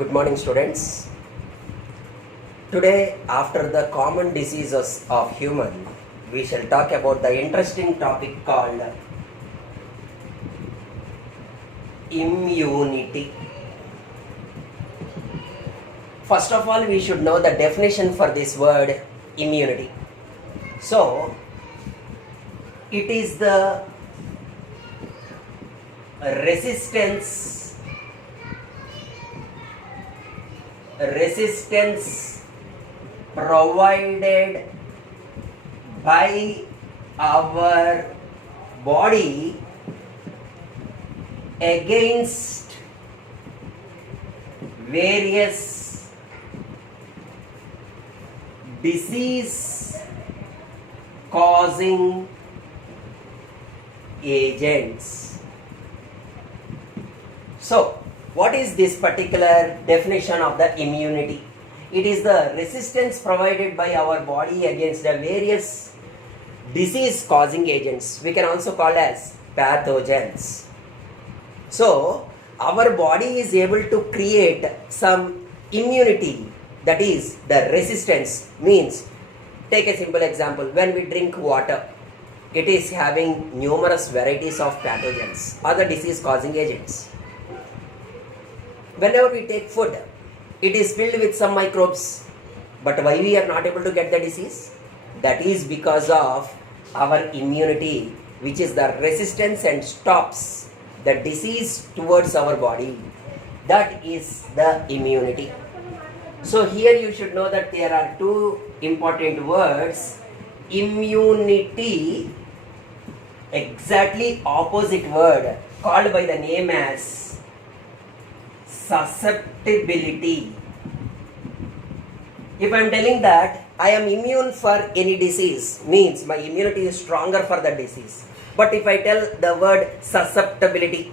Good morning, students. Today, after the common diseases of human, we shall talk about the interesting topic called immunity. First of all, we should know the definition for this word immunity. So, it is the resistance provided by our body against various disease causing agents. So, what is this particular definition of the immunity? It is the resistance provided by our body against the various disease causing agents. We can also call as pathogens. So, our body is able to create some immunity, that is the resistance. Means, take a simple example, when we drink water, it is having numerous varieties of pathogens or the disease causing agents. Whenever we take food, it is filled with some microbes. But why we are not able to get the disease? That is because of our immunity, which is the resistance and stops the disease towards our body. That is the immunity. So here you should know that there are two important words. Immunity, exactly opposite word, called by the name as susceptibility. If I am telling that I am immune for any disease, means my immunity is stronger for the disease. But if I tell the word susceptibility,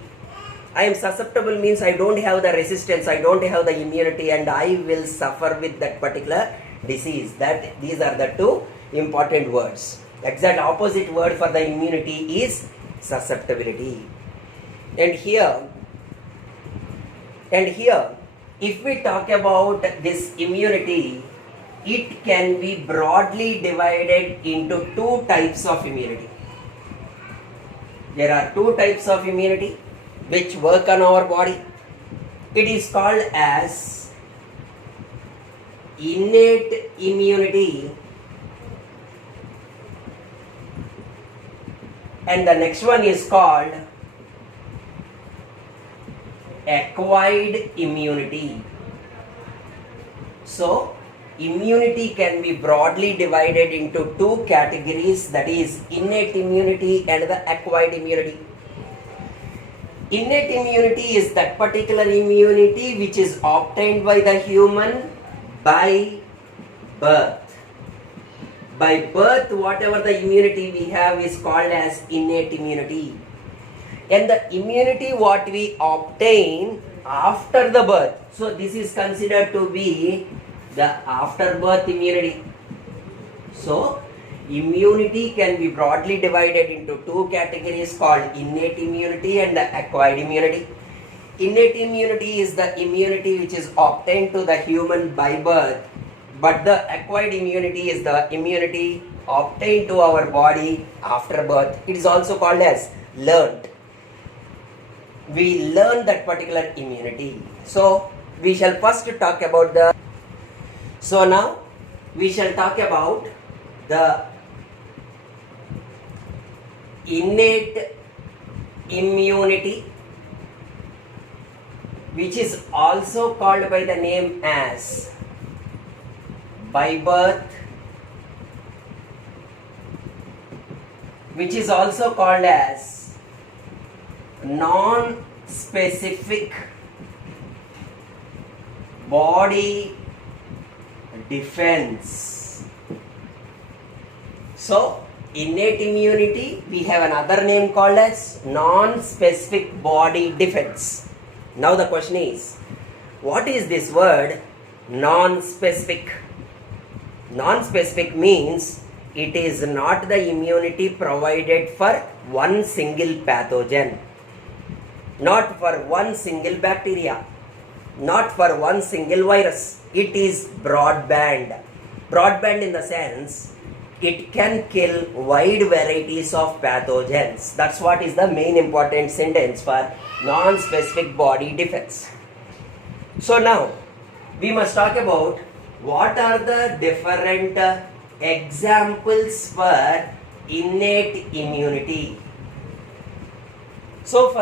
I am susceptible means I don't have the resistance, I don't have the immunity, and I will suffer with that particular disease. That these are the two important words. Exact opposite word for the immunity is susceptibility. And here, if we talk about this immunity, it can be broadly divided into two types of immunity. There are two types of immunity which work on our body. It is called as innate immunity, and the next one is called acquired immunity. So, immunity can be broadly divided into two categories, that is innate immunity and the acquired immunity. Innate immunity is that particular immunity which is obtained by the human by birth. By birth, whatever the immunity we have is called as innate immunity. And the immunity what we obtain after the birth, so this is considered to be the after birth immunity. So, immunity can be broadly divided into two categories called innate immunity and the acquired immunity. Innate immunity is the immunity which is obtained to the human by birth, but the acquired immunity is the immunity obtained to our body after birth. It is also called as learned. We learn that particular immunity. So, we shall first talk about the... So, now, we shall talk about the innate immunity, which is also called by the name as by birth, which is also called as non-specific body defense. So, innate immunity, we have another name called as non-specific body defense. Now the question is, what is this word non-specific? Non-specific means it is not the immunity provided for one single pathogen, not for one single bacteria. not for one single virus. It is broadband. Broadband in the sense it can kill wide varieties of pathogens. That's what is the main important sentence for non-specific body defects. So now we must talk about what are the different examples for innate immunity. So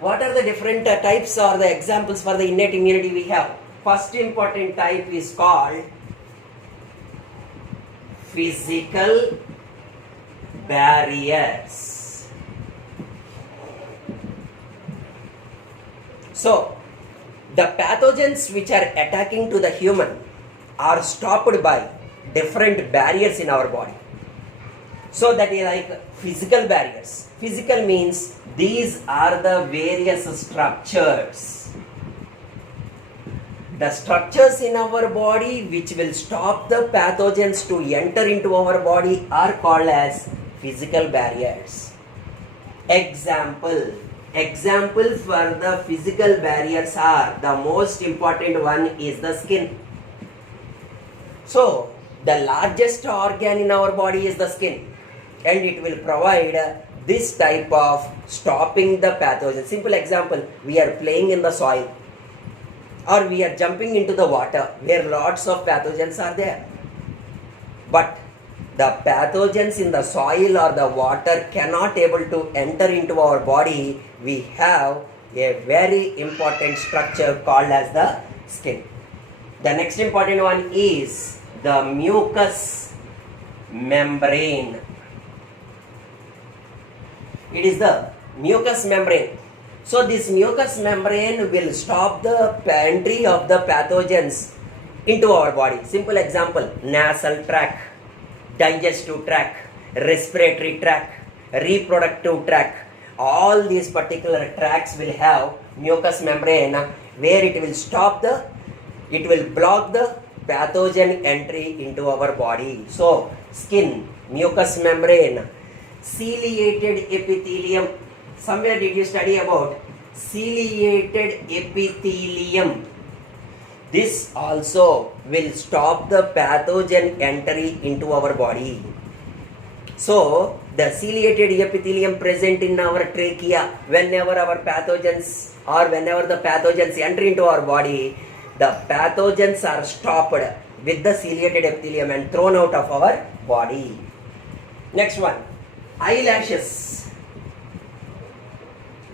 what are the different types or the examples for the innate immunity we have? First important type is called physical barriers. So the pathogens which are attacking to the human are stopped by different barriers in our body. So that is like physical barriers. Physical means these are the various structures. The structures in our body which will stop the pathogens to enter into our body are called as physical barriers. Example for the physical barriers are, the most important one is the skin. So the largest organ in our body is the skin, and it will provide this type of stopping the pathogen. Simple example, we are playing in the soil or we are jumping into the water where lots of pathogens are there. But the pathogens in the soil or the water cannot able to enter into our body. We have a very important structure called as the skin. The next important one is the mucous membrane. It is the mucous membrane. So this mucous membrane will stop the entry of the pathogens into our body. Simple example, nasal tract, digestive tract, respiratory tract, reproductive tract. All these particular tracts will have mucous membrane where it will block the pathogen entry into our body. So skin, mucous membrane, ciliated epithelium. Somewhere did you study about ciliated epithelium? This also will stop the pathogen entry into our body. So the ciliated epithelium present in our trachea, whenever our pathogens or whenever the pathogens enter into our body, the pathogens are stopped with the ciliated epithelium and thrown out of our body. Next one, eyelashes.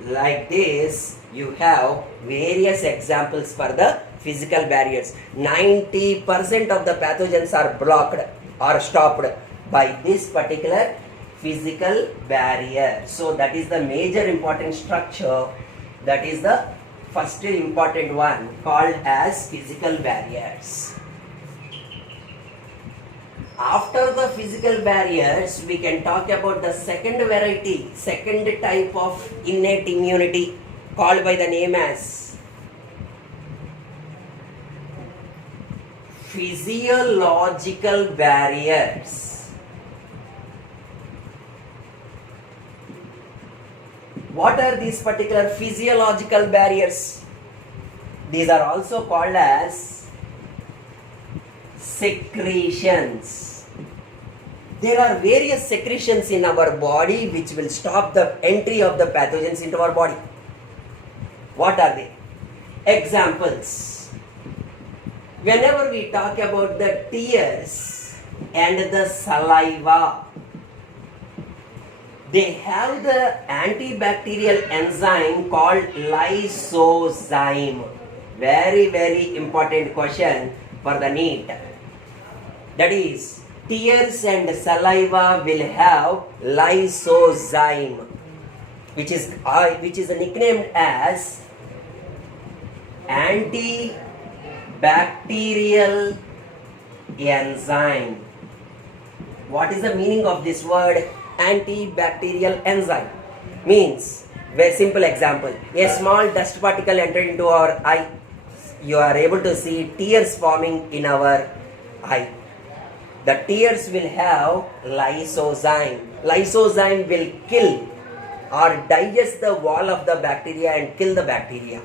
Like this, you have various examples for the physical barriers. 90% of the pathogens are blocked or stopped by this particular physical barrier. So that is the major important structure. That is the first important one called as physical barriers. After the physical barriers, we can talk about the second variety, second type of innate immunity called by the name as physiological barriers. What are these particular physiological barriers? These are also called as secretions. There are various secretions in our body which will stop the entry of the pathogens into our body. What are they? Examples. Whenever we talk about the tears and the saliva, they have the antibacterial enzyme called lysozyme. Very, very important question for the NEET. That is, tears and saliva will have lysozyme, which is nicknamed as antibacterial enzyme. What is the meaning of this word antibacterial enzyme? Means, very simple example, a small dust particle entered into our eye, you are able to see tears forming in our eye. The tears will have lysozyme. Lysozyme will kill or digest the wall of the bacteria and kill the bacteria.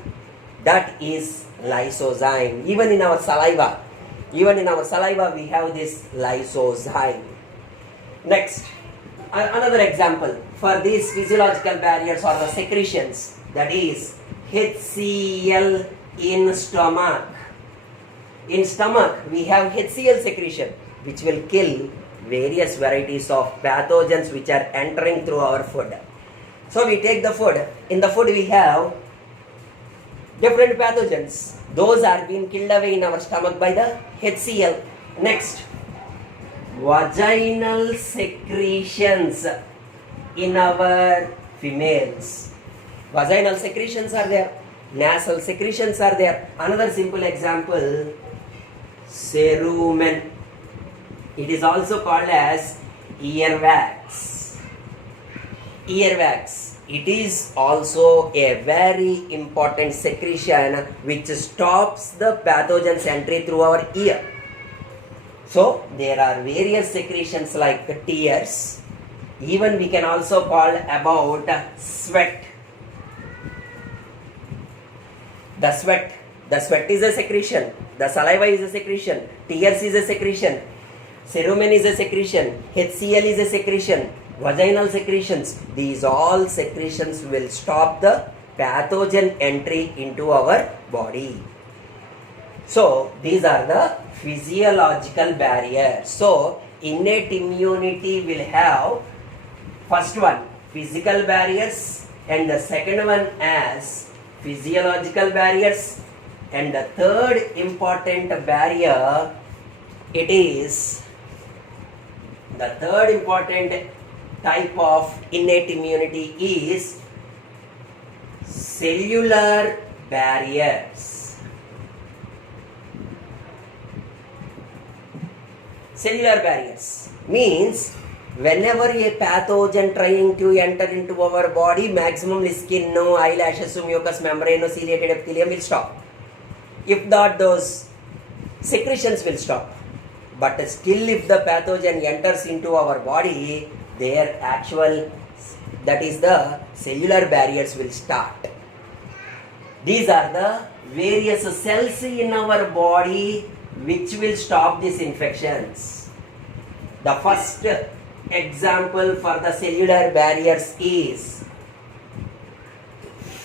That is lysozyme. Even in our saliva we have this lysozyme. Next, another example for these physiological barriers or the secretions, that is HCl in stomach. In stomach we have HCl secretion which will kill various varieties of pathogens which are entering through our food. So we take the food. In the food we have different pathogens. Those are being killed away in our stomach by the HCl. Next, vaginal secretions in our females. Vaginal secretions are there. Nasal secretions are there. Another simple example, cerumen. It is also called as earwax. Earwax. It is also a very important secretion which stops the pathogen's entry through our ear. So there are various secretions like tears. Even we can also call about sweat. The sweat is a secretion. The saliva is a secretion. Tears is a secretion. Cerumen is a secretion. HCl is a secretion. Vaginal secretions. These all secretions will stop the pathogen entry into our body. So these are the physiological barriers. So innate immunity will have first one physical barriers, and the second one as physiological barriers, and the third important barrier, it is the third important type of innate immunity is cellular barriers. Cellular barriers means whenever a pathogen trying to enter into our body, maximum skin, eyelashes, mucous membrane, ciliated epithelium will stop. If not, those secretions will stop. But still, if the pathogen enters into our body, their actual, that is the cellular barriers will start. These are the various cells in our body which will stop these infections. The first example for the cellular barriers is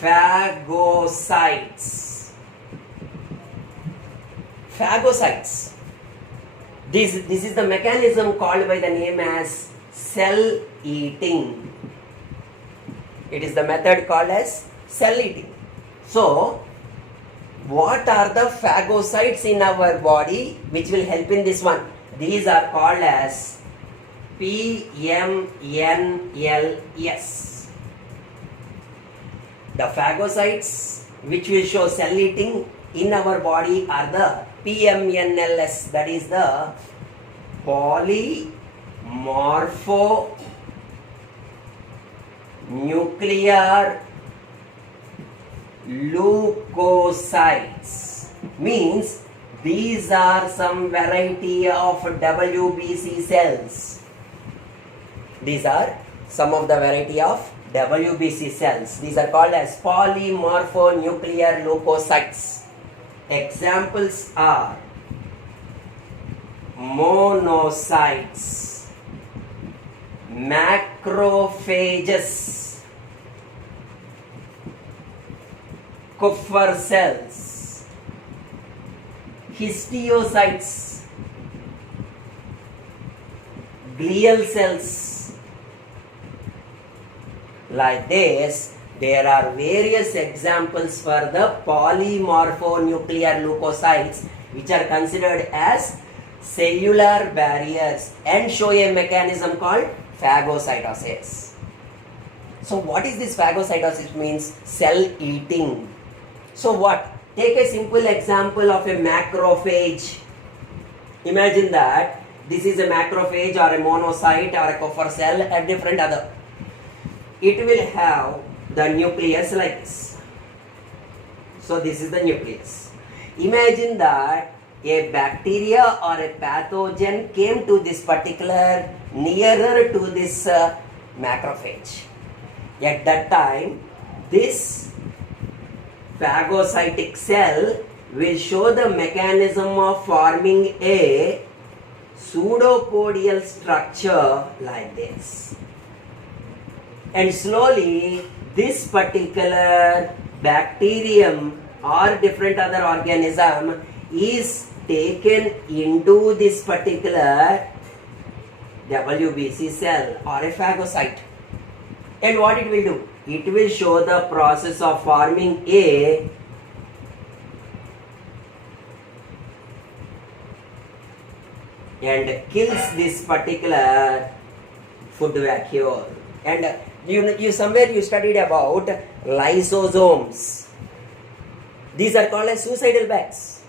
phagocytes. Phagocytes. This is the mechanism called by the name as cell eating. It is the method called as cell eating. So, what are the phagocytes in our body which will help in this one? These are called as PMNLS. The phagocytes which will show cell eating in our body are the PMNLS, that is the polymorphonuclear leukocytes. Means these are some variety of WBC cells. These are some of the variety of WBC cells. These are called as polymorphonuclear leukocytes. Examples are monocytes, macrophages, Kupffer cells, histiocytes, glial cells. Like this, there are various examples for the polymorphonuclear leukocytes which are considered as cellular barriers and show a mechanism called phagocytosis. So what is this phagocytosis? Means cell eating. So what? Take a simple example of a macrophage. Imagine that this is a macrophage or a monocyte or a Kupffer cell and different other. It will have the nucleus like this. So this is the nucleus. Imagine that a bacteria or a pathogen came to this particular, nearer to this macrophage. At that time, this phagocytic cell will show the mechanism of forming a pseudopodial structure like this. And slowly this particular bacterium or different other organism is taken into this particular WBC cell or a phagocyte. And what it will do? It will show the process of forming a and kills this particular food vacuole. And you somewhere you studied about lysosomes. These are called as suicidal bags.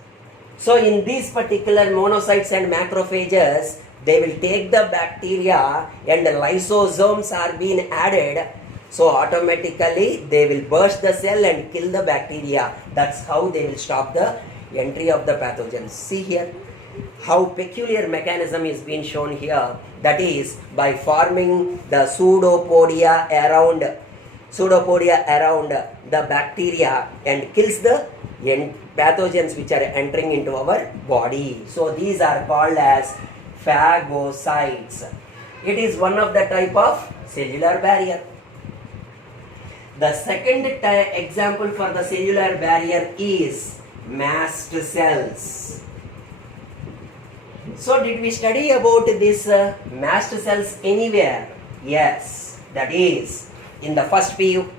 So in these particular monocytes and macrophages, they will take the bacteria and the lysosomes are being added. So automatically they will burst the cell and kill the bacteria. That's how they will stop the entry of the pathogens. See here how peculiar mechanism is being shown here. That is by forming the pseudopodia around the bacteria and kills the pathogens which are entering into our body. So these are called as phagocytes. It is one of the type of cellular barrier. The second example for the cellular barrier is mast cells. So did we study about this mast cells anywhere? Yes, that is in the first PU,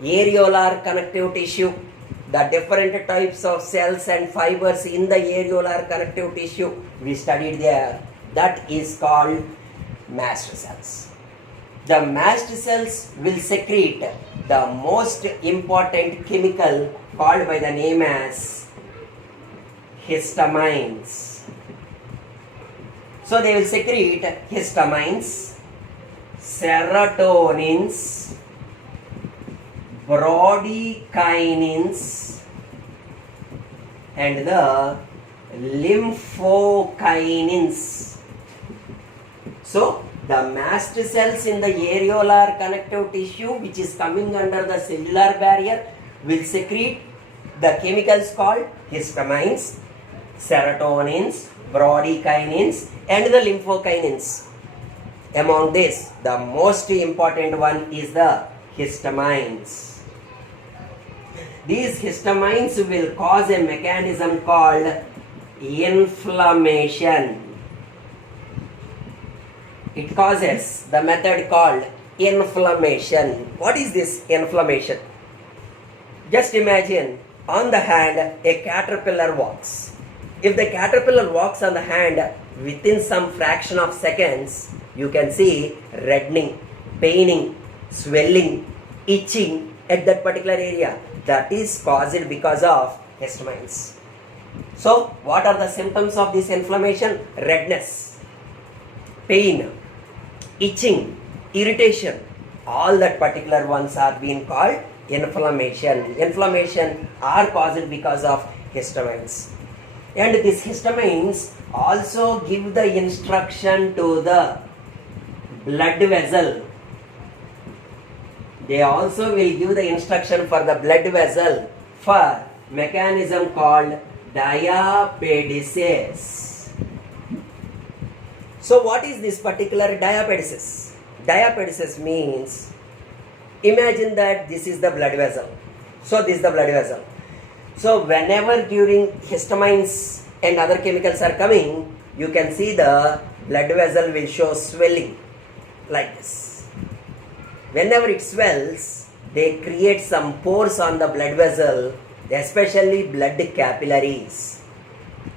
areolar connective tissue. The different types of cells and fibers in the areolar connective tissue we studied there. That is called mast cells. The mast cells will secrete the most important chemical called by the name as histamines. So they will secrete histamines, serotonins, brodykinins, and the lymphokinins. So the mast cells in the areolar connective tissue, which is coming under the cellular barrier, will secrete the chemicals called histamines, serotonins, brodykinins, and the lymphokinins. Among this, the most important one is the histamines. These histamines will cause a mechanism called inflammation. It causes the method called inflammation. What is this inflammation? Just imagine on the hand a caterpillar walks. If the caterpillar walks on the hand, within some fraction of seconds, you can see reddening, paining, swelling, itching at that particular area. That is caused because of histamines. So, what are the symptoms of this inflammation? Redness, pain, itching, irritation. All that particular ones are being called inflammation. Inflammation are caused because of histamines. And these histamines also give the instruction to the blood vessel. They also will give the instruction for the blood vessel for mechanism called diapedesis. So what is this particular diapedesis? Diapedesis means, imagine that this is the blood vessel. So this is the blood vessel. So whenever during histamines and other chemicals are coming, you can see the blood vessel will show swelling like this. Whenever it swells, they create some pores on the blood vessel, especially blood capillaries.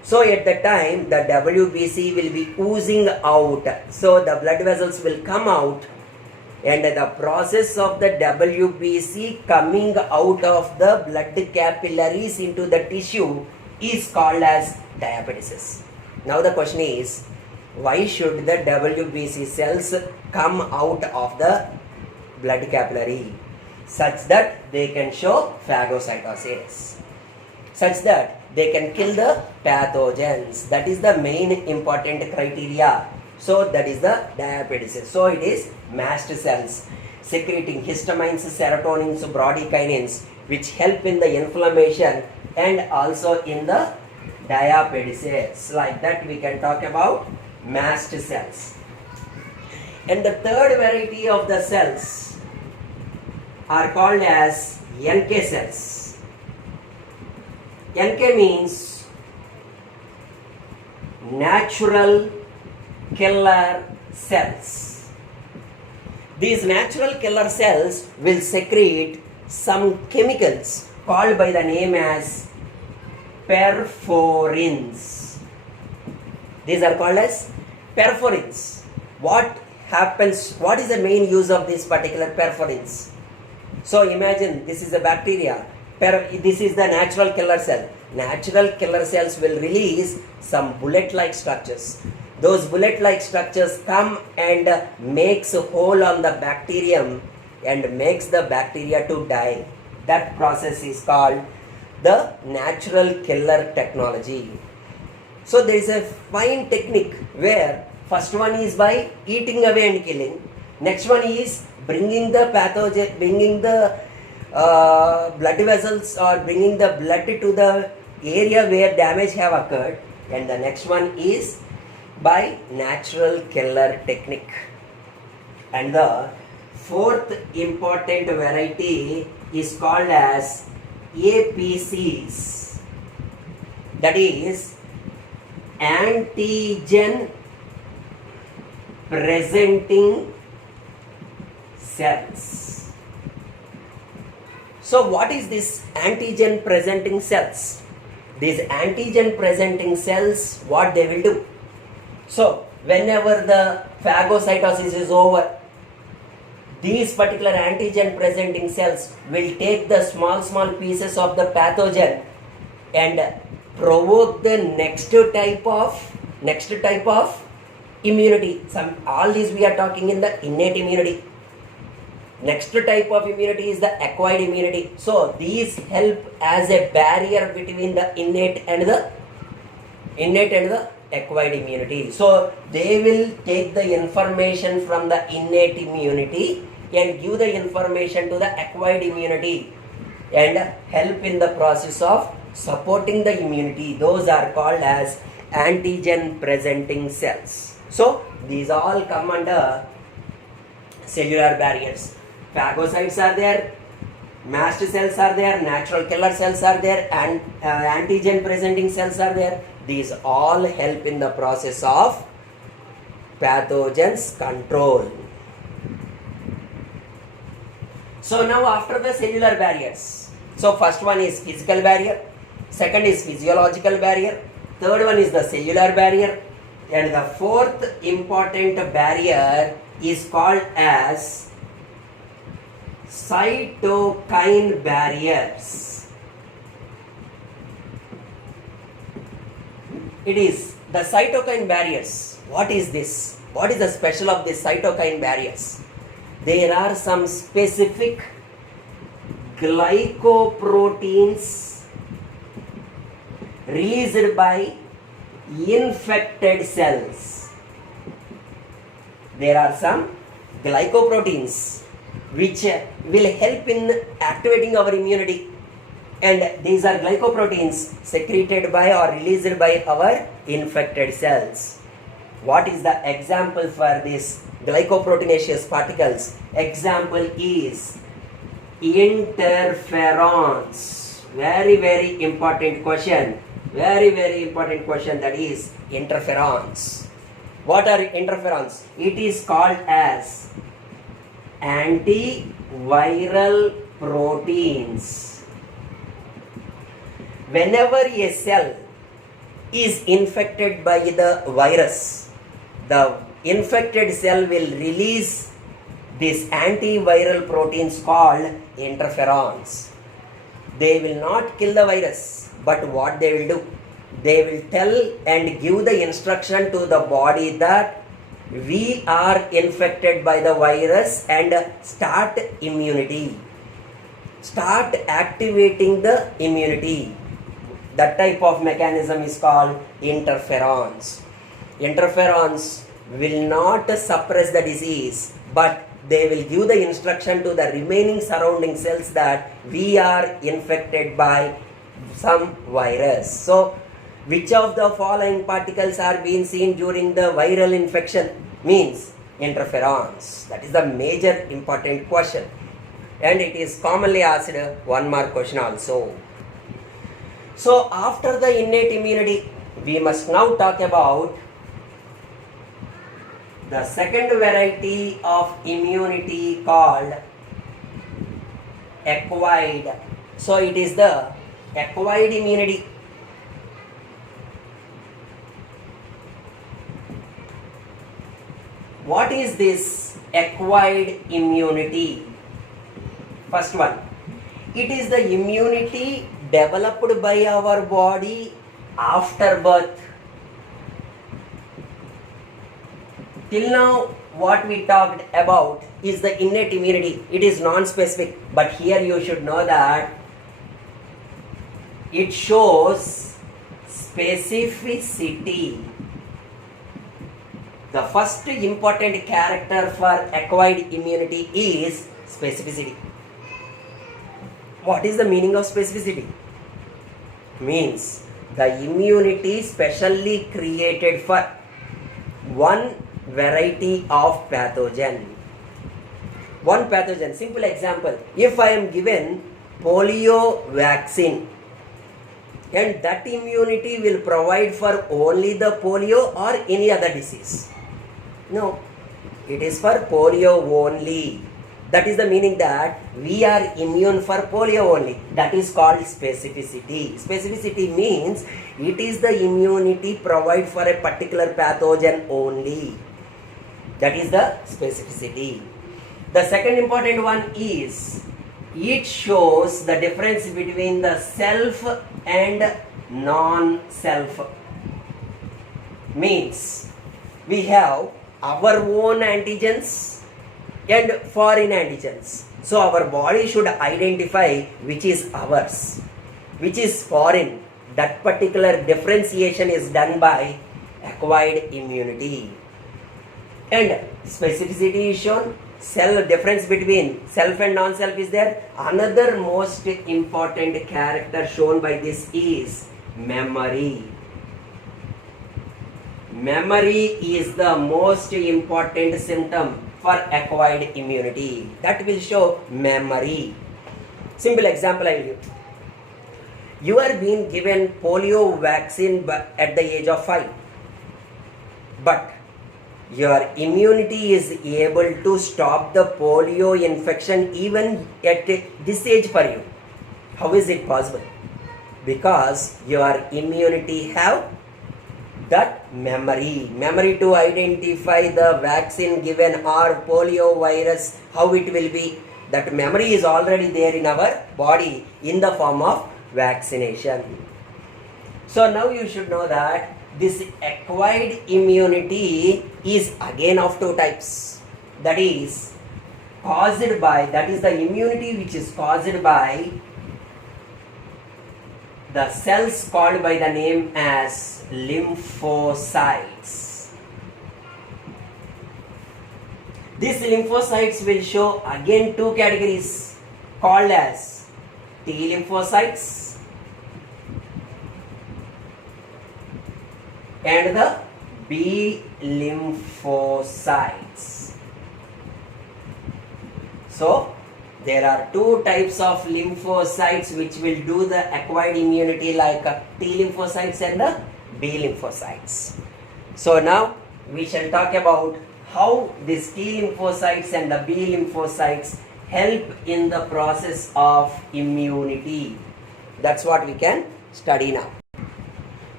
So at the time, the WBC will be oozing out. So the blood vessels will come out, and the process of the WBC coming out of the blood capillaries into the tissue is called as diapedesis. Now the question is, why should the WBC cells come out of the blood capillary? Such that they can show phagocytosis, such that they can kill the pathogens. That is the main important criteria. So that is the diapedesis. So it is mast cells secreting histamines, serotonins, brodykinins which help in the inflammation and also in the diapedesis. Like that we can talk about mast cells. And the third variety of the cells are called as NK cells. NK means natural killer cells. These natural killer cells will secrete some chemicals called by the name as perforins. These are called as perforins. What happens? What is the main use of these particular perforins? So imagine this is a bacteria. This is the natural killer cell. Natural killer cells will release some bullet-like structures. Those bullet-like structures come and makes a hole on the bacterium and makes the bacteria to die. That process is called the natural killer technology. So there is a fine technique where first one is by eating away and killing. Next one is bringing the pathogen, bringing the blood vessels or bringing the blood to the area where damage have occurred. And the next one is by natural killer technique. And the fourth important variety is called as APCs. That is antigen presenting cells. So what is this antigen presenting cells? These antigen presenting cells, what they will do? So whenever the phagocytosis is over, these particular antigen presenting cells will take the small pieces of the pathogen and provoke the next type of immunity. All these we are talking in the innate immunity. Next type of immunity is the acquired immunity. So these help as a barrier between the innate and the acquired immunity. So they will take the information from the innate immunity and give the information to the acquired immunity and help in the process of supporting the immunity. Those are called as antigen presenting cells. So these all come under cellular barriers. Phagocytes are there, mast cells are there, natural killer cells are there, and antigen presenting cells are there. These all help in the process of pathogens control. So now after the cellular barriers, so first one is physical barrier, second is physiological barrier, third one is the cellular barrier, and the fourth important barrier is called as cytokine barriers. It is the cytokine barriers. What is this? What is the special of these cytokine barriers? There are some specific glycoproteins released by infected cells. There are some glycoproteins which will help in activating our immunity, and these are glycoproteins secreted by or released by our infected cells. What is the example for this glycoproteinaceous particles? Example is interferons. Very important question. Very important question, that is interferons. What are interferons? It is called as antiviral proteins. Whenever a cell is infected by the virus, the infected cell will release these antiviral proteins called interferons. They will not kill the virus, but what they will do? They will tell and give the instruction to the body that we are infected by the virus and start immunity. Start activating the immunity. That type of mechanism is called interferons. Interferons will not suppress the disease, but they will give the instruction to the remaining surrounding cells that we are infected by some virus. So, which of the following particles are being seen during the viral infection? Means interferons. That is the major important question. And it is commonly asked 1 mark question also. So, after the innate immunity, we must now talk about the second variety of immunity called acquired. So, it is the acquired immunity. What is this acquired immunity? First one, it is the immunity developed by our body after birth. Till now, what we talked about is the innate immunity. It is non-specific, but here you should know that it shows specificity. The first important character for acquired immunity is specificity. What is the meaning of specificity? Means the immunity specially created for one variety of pathogen. One pathogen. Simple example. If I am given polio vaccine, and that immunity will provide for only the polio or any other disease? No, it is for polio only. That is the meaning that we are immune for polio only. That is called specificity. Specificity means it is the immunity provided for a particular pathogen only. That is the specificity. The second important one is it shows the difference between the self and non-self. Means we have our own antigens and foreign antigens. So our body should identify which is ours, which is foreign. That particular differentiation is done by acquired immunity. And specificity is shown. Self difference between self and non-self is there. Another most important character shown by this is memory. Memory is the most important symptom for acquired immunity. That will show memory. Simple example I will give. You are being given polio vaccine at the age of 5. But your immunity is able to stop the polio infection even at this age for you. How is it possible? Because your immunity have that memory to identify the vaccine given or polio virus, how it will be. That memory is already there in our body in the form of vaccination. So now you should know that this acquired immunity is again of two types. That is caused by, that is the immunity which is caused by the cells called by the name as lymphocytes. These lymphocytes will show again two categories called as T lymphocytes and the B lymphocytes. So there are two types of lymphocytes which will do the acquired immunity, like T lymphocytes and the B lymphocytes. So now we shall talk about how these T lymphocytes and the B lymphocytes help in the process of immunity. That's what we can study now.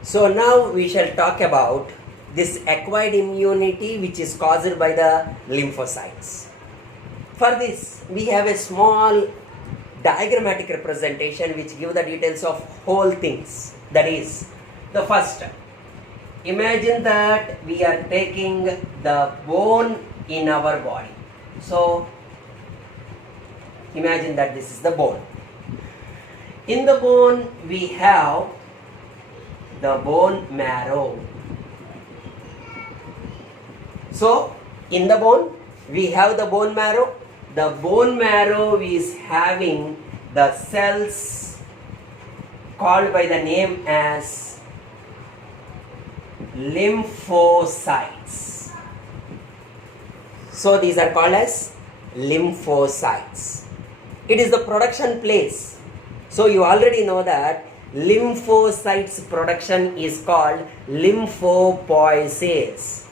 So now we shall talk about this acquired immunity which is caused by the lymphocytes. For this, we have a small diagrammatic representation which give the details of whole things. That is, the first, imagine that we are taking the bone in our body. So, imagine that this is the bone. In the bone, we have the bone marrow. So, in the bone, We have the bone marrow. The bone marrow is having the cells called by the name as lymphocytes. So these are called as lymphocytes. It is the production place. So you already know that lymphocytes production is called lymphopoiesis.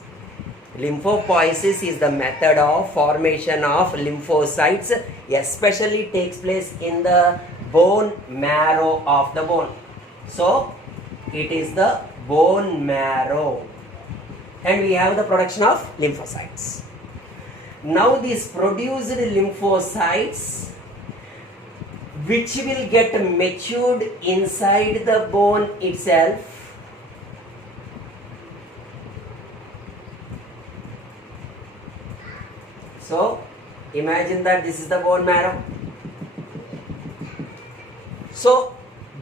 Lymphopoiesis is the method of formation of lymphocytes, especially takes place in the bone marrow of the bone. So it is the bone marrow, and we have the production of lymphocytes. Now these produced lymphocytes, which will get matured inside the bone itself, so imagine that this is the bone marrow. So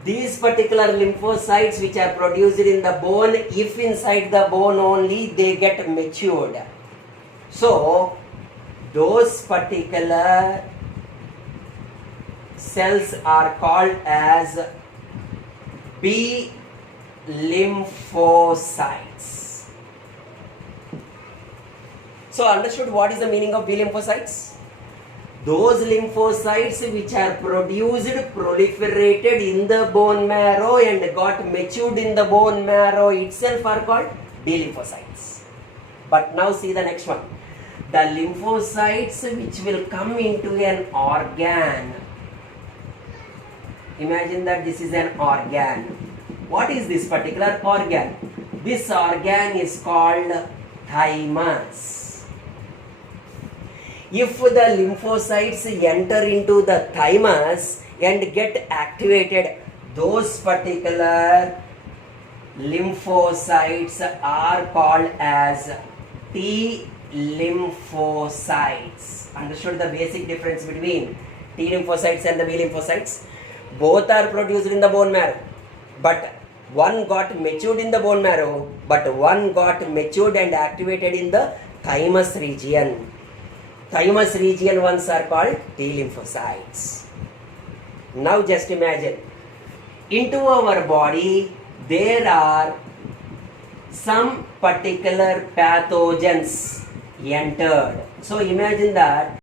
these particular lymphocytes which are produced in the bone, if inside the bone only, they get matured. So those particular cells are called as B lymphocytes. So understood what is the meaning of B lymphocytes? Those lymphocytes which are produced, proliferated in the bone marrow and got matured in the bone marrow itself are called B lymphocytes. But now see the next one. The lymphocytes which will come into an organ. Imagine that this is an organ. What is this particular organ? This organ is called thymus. If the lymphocytes enter into the thymus and get activated, those particular lymphocytes are called as T lymphocytes. Understood the basic difference between T lymphocytes and the B lymphocytes? Both are produced in the bone marrow, but one got matured in the bone marrow, but one got matured and activated in the thymus region. Thymus region ones are called T lymphocytes. Now just imagine, into our body there are some particular pathogens entered. So imagine that